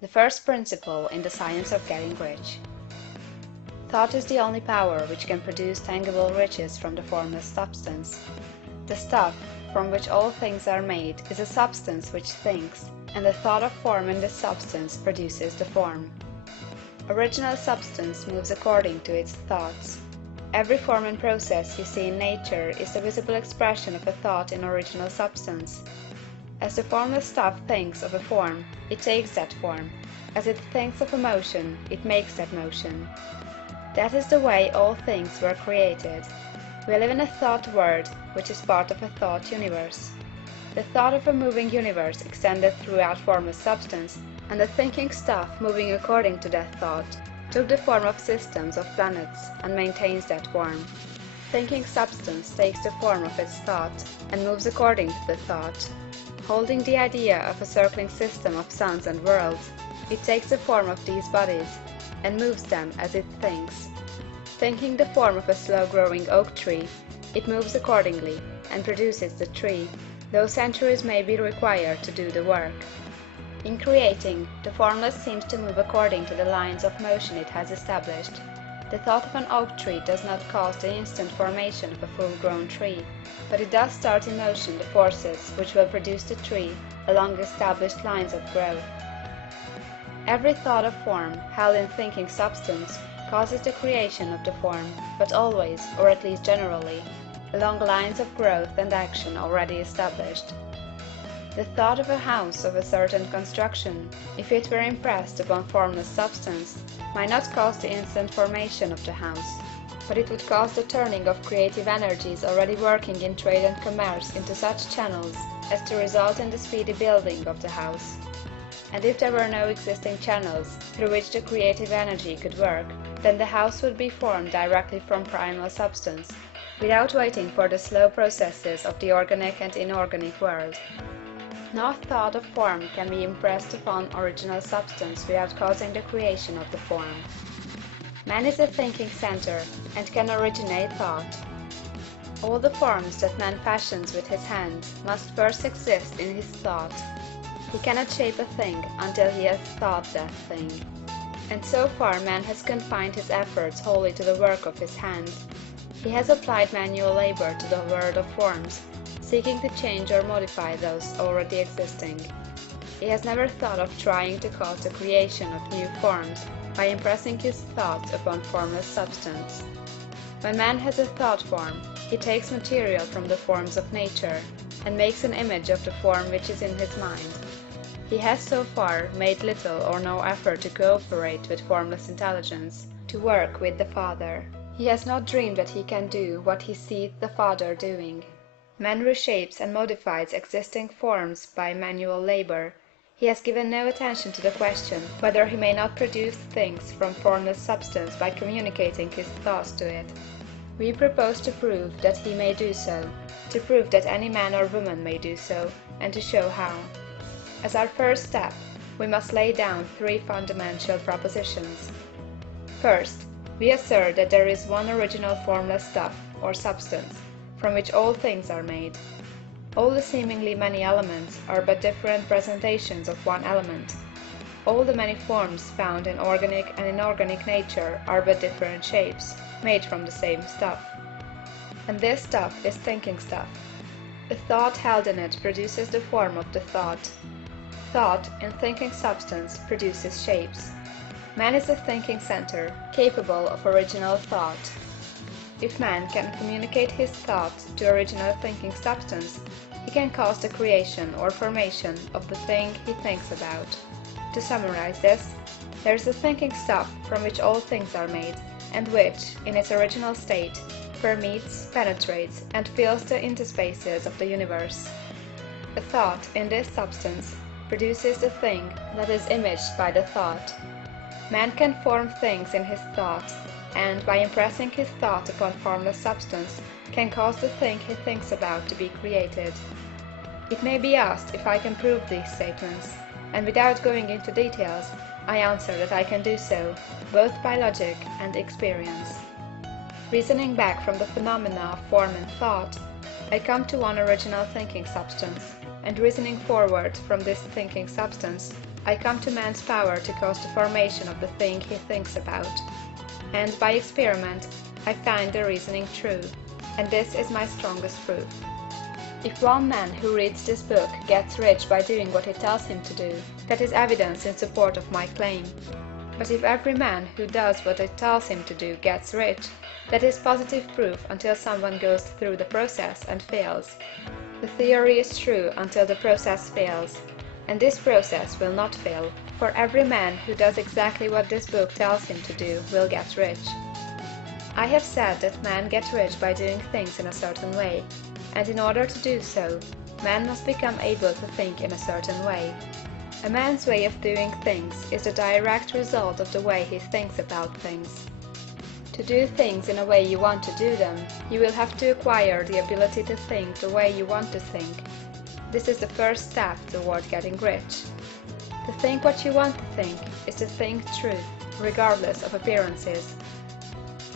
The first principle in the science of getting rich. Thought is the only power which can produce tangible riches from the formless substance. The stuff, from which all things are made, is a substance which thinks, and the thought of form in this substance produces the form. Original substance moves according to its thoughts. Every form and process you see in nature is the visible expression of a thought in original substance. As the formless stuff thinks of a form, it takes that form. As it thinks of a motion, it makes that motion. That is the way all things were created. We live in a thought world, which is part of a thought universe. The thought of a moving universe extended throughout formless substance, and the thinking stuff moving according to that thought took the form of systems of planets and maintains that form. Thinking substance takes the form of its thought and moves according to the thought. Holding the idea of a circling system of suns and worlds, it takes the form of these bodies and moves them as it thinks. Thinking the form of a slow-growing oak tree, it moves accordingly and produces the tree, though centuries may be required to do the work. In creating, the formless seems to move according to the lines of motion it has established. The thought of an oak tree does not cause the instant formation of a full-grown tree, but it does start in motion the forces which will produce the tree along established lines of growth. Every thought of form, held in thinking substance, causes the creation of the form, but always, or at least generally, along lines of growth and action already established. The thought of a house of a certain construction, if it were impressed upon formless substance, might not cause the instant formation of the house, but it would cause the turning of creative energies already working in trade and commerce into such channels as to result in the speedy building of the house. And if there were no existing channels through which the creative energy could work, then the house would be formed directly from primal substance, without waiting for the slow processes of the organic and inorganic world. No thought of form can be impressed upon original substance without causing the creation of the form. Man is a thinking center, and can originate thought. All the forms that man fashions with his hands must first exist in his thought. He cannot shape a thing until he has thought that thing. And so far man has confined his efforts wholly to the work of his hands. He has applied manual labor to the world of forms, seeking to change or modify those already existing. He has never thought of trying to cause the creation of new forms by impressing his thoughts upon formless substance. When man has a thought form, he takes material from the forms of nature, and makes an image of the form which is in his mind. He has so far made little or no effort to cooperate with formless intelligence, to work with the Father. He has not dreamed that he can do what he seeth the Father doing. Man reshapes and modifies existing forms by manual labor. He has given no attention to the question whether he may not produce things from formless substance by communicating his thoughts to it. We propose to prove that he may do so, to prove that any man or woman may do so, and to show how. As our first step, we must lay down three fundamental propositions. First, we assert that there is one original formless stuff, or substance, from which all things are made. All the seemingly many elements are but different presentations of one element. All the many forms found in organic and inorganic nature are but different shapes, made from the same stuff. And this stuff is thinking stuff. The thought held in it produces the form of the thought. Thought, in thinking substance, produces shapes. Man is a thinking center, capable of original thought. If man can communicate his thought to original thinking substance, he can cause the creation or formation of the thing he thinks about. To summarize this, there is a thinking stuff from which all things are made, and which, in its original state, permeates, penetrates, and fills the interspaces of the universe. A thought, in this substance, produces the thing that is imaged by the thought. Man can form things in his thought, and, by impressing his thought upon formless substance, can cause the thing he thinks about to be created. It may be asked if I can prove these statements, and without going into details, I answer that I can do so, both by logic and experience. Reasoning back from the phenomena of form and thought, I come to one original thinking substance, and reasoning forward from this thinking substance, I come to man's power to cause the formation of the thing he thinks about. And by experiment, I find the reasoning true, and this is my strongest proof. If one man who reads this book gets rich by doing what it tells him to do, that is evidence in support of my claim. But if every man who does what it tells him to do gets rich, that is positive proof until someone goes through the process and fails. The theory is true until the process fails, and this process will not fail, for every man who does exactly what this book tells him to do will get rich. I have said that men get rich by doing things in a certain way, and in order to do so, man must become able to think in a certain way. A man's way of doing things is the direct result of the way he thinks about things. To do things in a way you want to do them, you will have to acquire the ability to think the way you want to think. This is the first step toward getting rich. To think what you want to think is to think truth, regardless of appearances.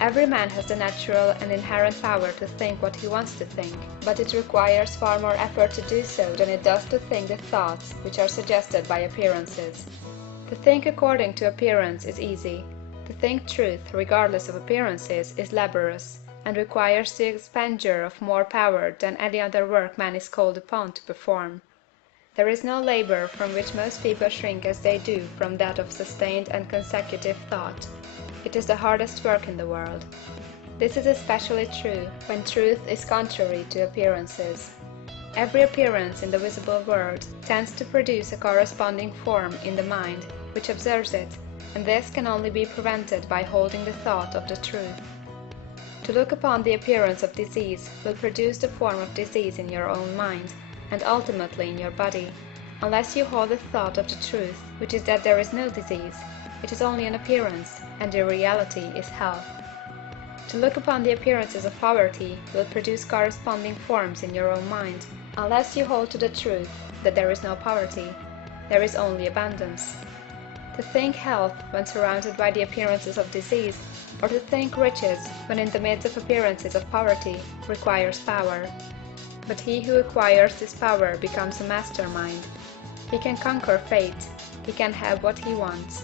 Every man has the natural and inherent power to think what he wants to think, but it requires far more effort to do so than it does to think the thoughts which are suggested by appearances. To think according to appearance is easy. To think truth, regardless of appearances, is laborious, and requires the expenditure of more power than any other work man is called upon to perform. There is no labor from which most people shrink as they do from that of sustained and consecutive thought. It is the hardest work in the world. This is especially true when truth is contrary to appearances. Every appearance in the visible world tends to produce a corresponding form in the mind which observes it, and this can only be prevented by holding the thought of the truth. To look upon the appearance of disease will produce the form of disease in your own mind, and ultimately in your body, unless you hold the thought of the truth, which is that there is no disease, it is only an appearance, and the reality is health. To look upon the appearances of poverty will produce corresponding forms in your own mind, unless you hold to the truth that there is no poverty, there is only abundance. To think health when surrounded by the appearances of disease, or to think riches when in the midst of appearances of poverty, requires power. But he who acquires this power becomes a mastermind. He can conquer fate, he can have what he wants.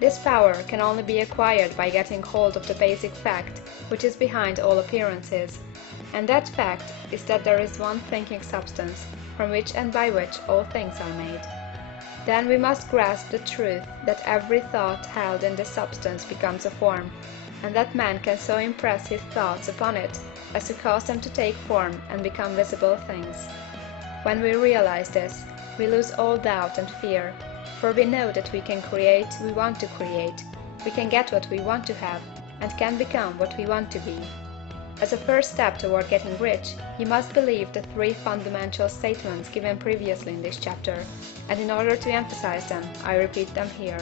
This power can only be acquired by getting hold of the basic fact which is behind all appearances, and that fact is that there is one thinking substance, from which and by which all things are made. Then we must grasp the truth that every thought held in this substance becomes a form, and that man can so impress his thoughts upon it as to cause them to take form and become visible things. When we realize this, we lose all doubt and fear, for we know that we can create we want to create, we can get what we want to have, and can become what we want to be. As a first step toward getting rich, you must believe the three fundamental statements given previously in this chapter, and in order to emphasize them, I repeat them here.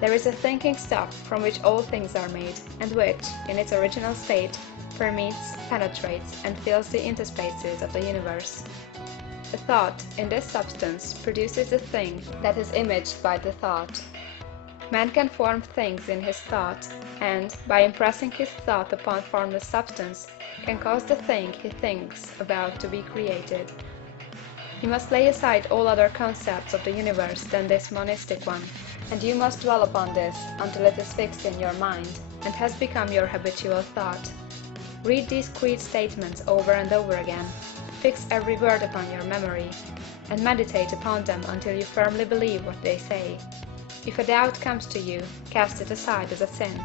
There is a thinking stuff from which all things are made, and which, in its original state, permeates, penetrates, and fills the interspaces of the universe. The thought, in this substance, produces the thing that is imaged by the thought. Man can form things in his thought, and, by impressing his thought upon formless substance, can cause the thing he thinks about to be created. You must lay aside all other concepts of the universe than this monistic one, and you must dwell upon this until it is fixed in your mind, and has become your habitual thought. Read these creed statements over and over again, fix every word upon your memory, and meditate upon them until you firmly believe what they say. If a doubt comes to you, cast it aside as a sin.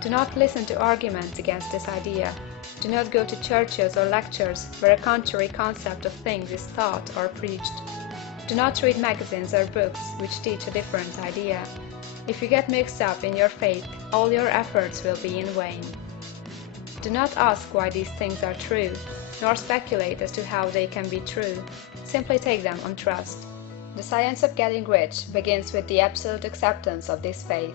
Do not listen to arguments against this idea. Do not go to churches or lectures where a contrary concept of things is taught or preached. Do not read magazines or books which teach a different idea. If you get mixed up in your faith, all your efforts will be in vain. Do not ask why these things are true, nor speculate as to how they can be true. Simply take them on trust. The science of getting rich begins with the absolute acceptance of this faith.